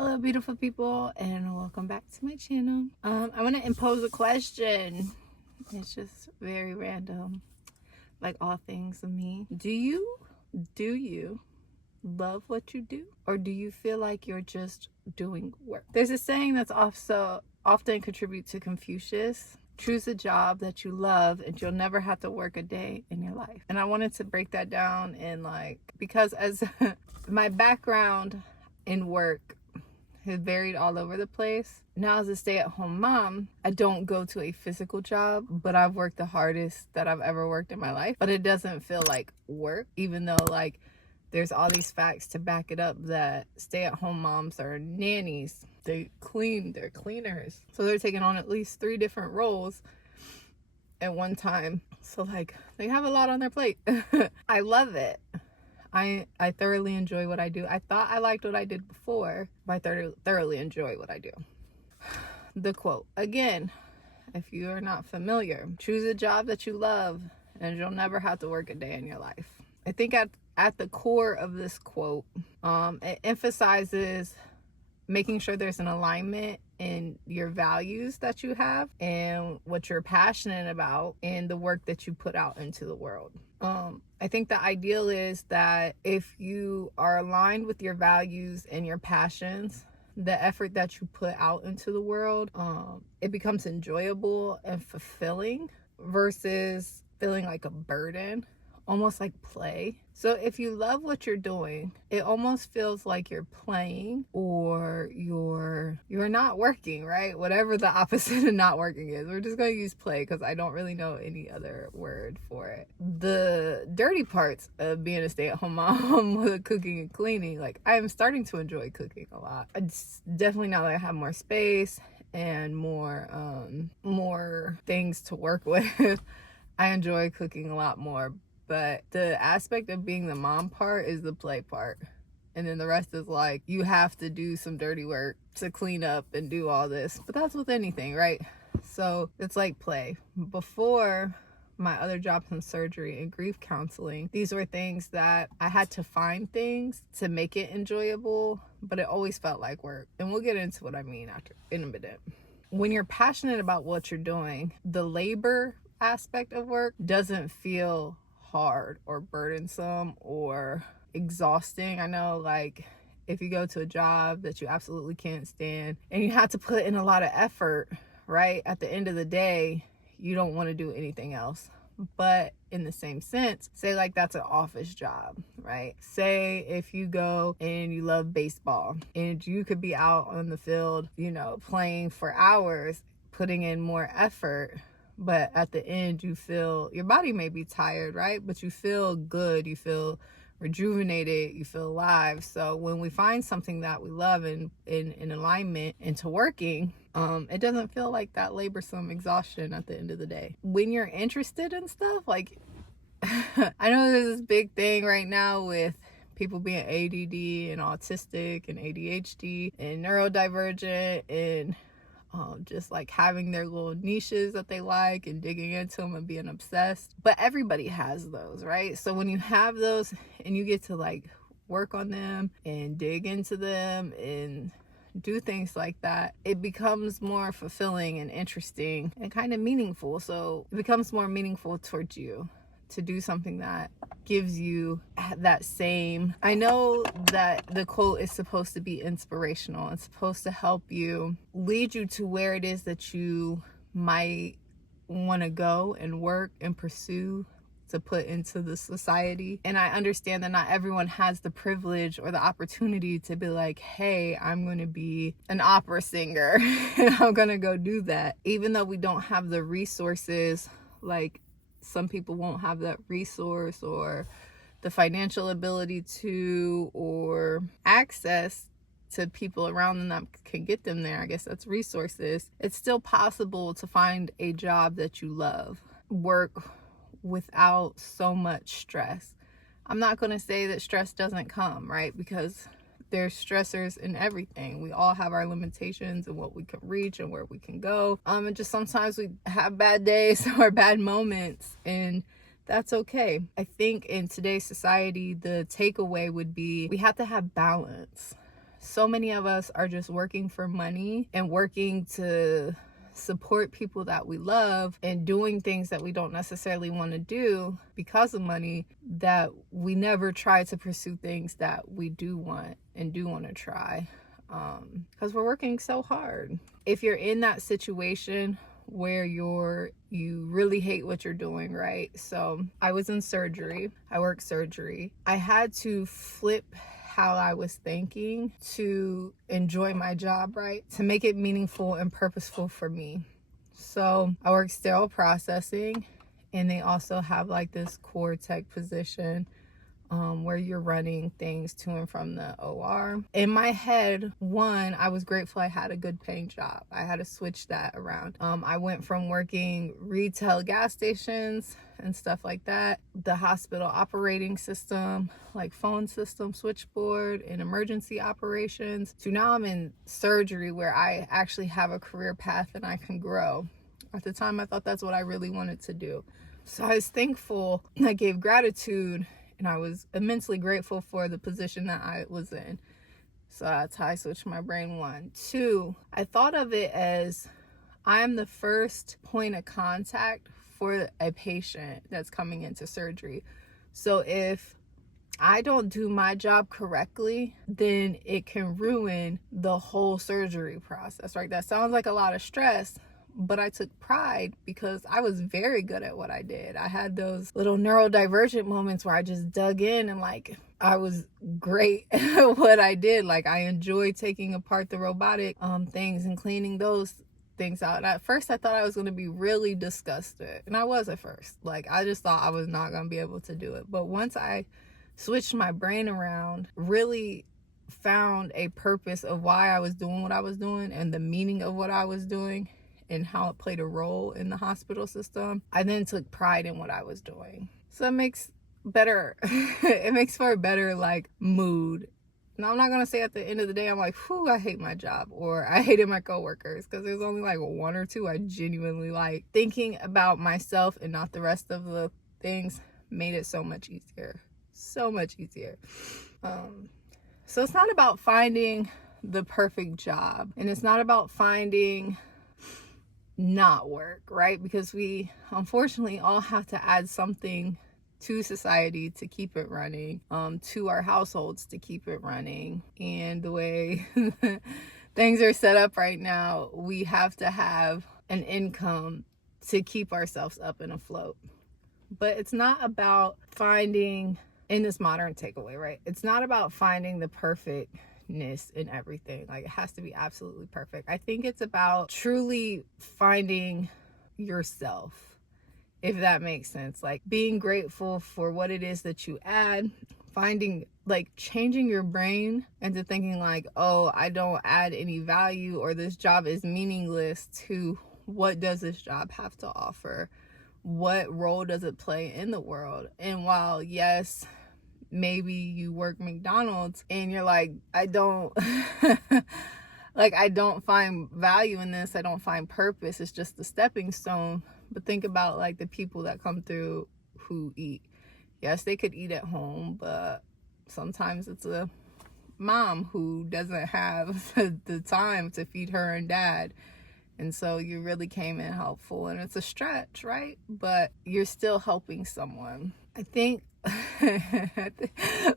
Hello, beautiful people, and welcome back to my channel. I want to impose a question. It's just very random, like all things of me. Do you love what you do, or do you feel like you're just doing work? There's a saying that's also often contribute to Confucius. Choose a job that you love and you'll never have to work a day in your life. And I wanted to break that down because as my background in work has varied all over the place. Now, as a stay-at-home mom, I don't go to a physical job, but I've worked the hardest that I've ever worked in my life. But it doesn't feel like work, even though there's all these facts to back it up that stay-at-home moms are nannies. They clean, they're cleaners. So they're taking on at least 3 different roles at one time. So they have a lot on their plate. I love it. I thoroughly enjoy what I do. I thought I liked what I did before, but I thoroughly enjoy what I do. The quote, again, if you are not familiar, choose a job that you love and you'll never have to work a day in your life. I think at the core of this quote, it emphasizes making sure there's an alignment in your values that you have and what you're passionate about and the work that you put out into the world. I think the ideal is that if you are aligned with your values and your passions, the effort that you put out into the world, it becomes enjoyable and fulfilling versus feeling like a burden, almost like play. So if you love what you're doing, it almost feels like you're playing or you're not working, right? Whatever the opposite of not working is. We're just going to use play because I don't really know any other word for it. The dirty parts of being a stay-at-home mom with cooking and cleaning, I'm starting to enjoy cooking a lot. It's definitely now that I have more space and more things to work with, I enjoy cooking a lot more. But the aspect of being the mom part is the play part. And then the rest is you have to do some dirty work to clean up and do all this. But that's with anything, right? So it's like play. Before my other jobs in surgery and grief counseling, these were things that I had to find things to make it enjoyable, but it always felt like work. And we'll get into what I mean in a minute. When you're passionate about what you're doing, the labor aspect of work doesn't feel hard or burdensome or exhausting. I know if you go to a job that you absolutely can't stand and you have to put in a lot of effort, right? At the end of the day, you don't want to do anything else. But in the same sense, say that's an office job, right? Say if you go and you love baseball and you could be out on the field, playing for hours, putting in more effort, but at the end you feel your body may be tired, right? But you feel good, you feel rejuvenated, you feel alive. So when we find something that we love in alignment into working, it doesn't feel like that laborsome exhaustion at the end of the day. When you're interested in stuff, I know there's this big thing right now with people being ADD and autistic and ADHD and neurodivergent and just having their little niches that they like and digging into them and being obsessed. But everybody has those, right? So when you have those and you get to work on them and dig into them and do things like that, it becomes more fulfilling and interesting and kind of meaningful. So it becomes more meaningful towards you to do something that gives you that same. I know that the quote is supposed to be inspirational. It's supposed to help you, lead you to where it is that you might want to go and work and pursue to put into the society. And I understand that not everyone has the privilege or the opportunity to be hey, I'm going to be an opera singer and I'm going to go do that. Even though we don't have the resources, some people won't have that resource or the financial ability to, or access to people around them that can get them there. I guess that's resources. It's still possible to find a job that you love, work without so much stress. I'm not going to say that stress doesn't come, right? Because there's stressors in everything. We all have our limitations and what we can reach and where we can go. And just sometimes we have bad days or bad moments, and that's okay. I think in today's society, the takeaway would be we have to have balance. so many of us are just working for money and working to support people that we love and doing things that we don't necessarily want to do because of money, that we never try to pursue things that we do want and do want to try, because we're working so hard. If you're in that situation where you really hate what you're doing, right? So I was in surgery. I worked surgery. I had to flip how I was thinking to enjoy my job, right? To make it meaningful and purposeful for me. So I work sterile processing, and they also have like this core tech position where you're running things to and from the OR. In my head, one, I was grateful I had a good paying job. I had to switch that around. I went from working retail gas stations and stuff like that, the hospital operating system, like phone system, switchboard, and emergency operations, to now I'm in surgery where I actually have a career path and I can grow. At the time, I thought that's what I really wanted to do. So I was thankful. I gave gratitude, and I was immensely grateful for the position that I was in. So that's how I switched my brain. 1. 2, I thought of it as I am the first point of contact for a patient that's coming into surgery. So if I don't do my job correctly, then it can ruin the whole surgery process, right? That sounds like a lot of stress, but I took pride because I was very good at what I did. I had those little neurodivergent moments where I just dug in and like I was great at what I did. Like I enjoyed taking apart the robotic things and cleaning those things out. And at first I thought I was going to be really disgusted, and I was at first. Like I just thought I was not going to be able to do it. But once I switched my brain around, really found a purpose of why I was doing what I was doing and the meaning of what I was doing and how it played a role in the hospital system, I then took pride in what I was doing. So it makes better, it makes for a better like mood. Now I'm not gonna say at the end of the day, I'm like, whew, I hate my job, or I hated my coworkers, because there's only like 1 or 2 I genuinely like. Thinking about myself and not the rest of the things made it so much easier. So much easier. So it's not about finding the perfect job, and it's not about finding not work, right? Because we unfortunately all have to add something to society to keep it running, to our households to keep it running. And the way things are set up right now, we have to have an income to keep ourselves up and afloat. But it's not about finding, in this modern takeaway, right? It's not about finding the perfectness in everything. Like it has to be absolutely perfect. I think it's about truly finding yourself, if that makes sense. Like being grateful for what it is that you add, finding, like changing your brain into thinking like, oh, I don't add any value, or this job is meaningless, to what does this job have to offer? What role does it play in the world? And while yes, maybe you work McDonald's and you're like, I don't like I don't find value in this, I don't find purpose, it's just a stepping stone. But think about like the people that come through who eat. Yes, they could eat at home, but sometimes it's a mom who doesn't have the time to feed her and dad, and so you really came in helpful, and it's a stretch, right? But you're still helping someone. I think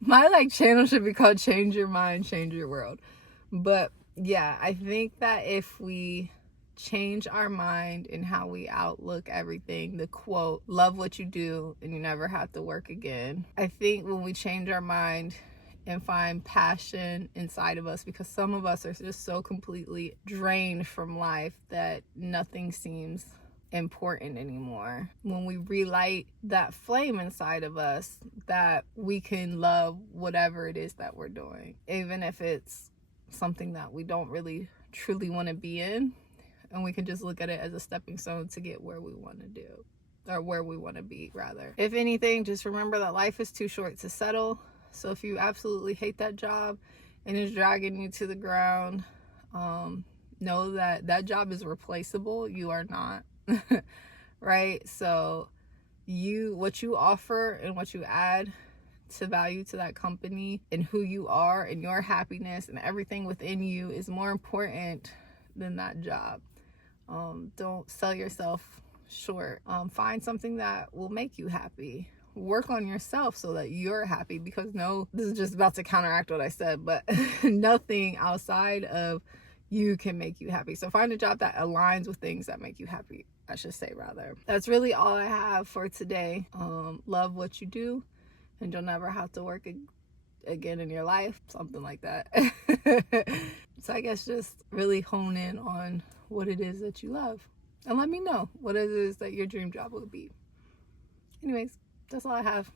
my like channel should be called Change Your Mind, Change Your World. But yeah, I think that if we change our mind and how we outlook everything, the quote, love what you do and you never have to work again. I think when we change our mind and find passion inside of us, because some of us are just so completely drained from life that nothing seems important anymore. When we relight that flame inside of us, that we can love whatever it is that we're doing, even if it's something that we don't really truly want to be in, and we can just look at it as a stepping stone to get where we want to do, or where we want to be rather. If anything, just remember that life is too short to settle. So if you absolutely hate that job and it's dragging you to the ground, know that that job is replaceable. You are not. Right? So what you offer and what you add to value to that company, and who you are and your happiness and everything within you is more important than that job. Don't sell yourself short. Find something that will make you happy. Work on yourself so that you're happy, because no, this is just about to counteract what I said, but nothing outside of you can make you happy. So find a job that aligns with things that make you happy, I should say, rather. That's really all I have for today. Love what you do, and you'll never have to work again in your life, something like that. So I guess just really hone in on what it is that you love, and let me know what it is that your dream job would be. Anyways, that's all I have.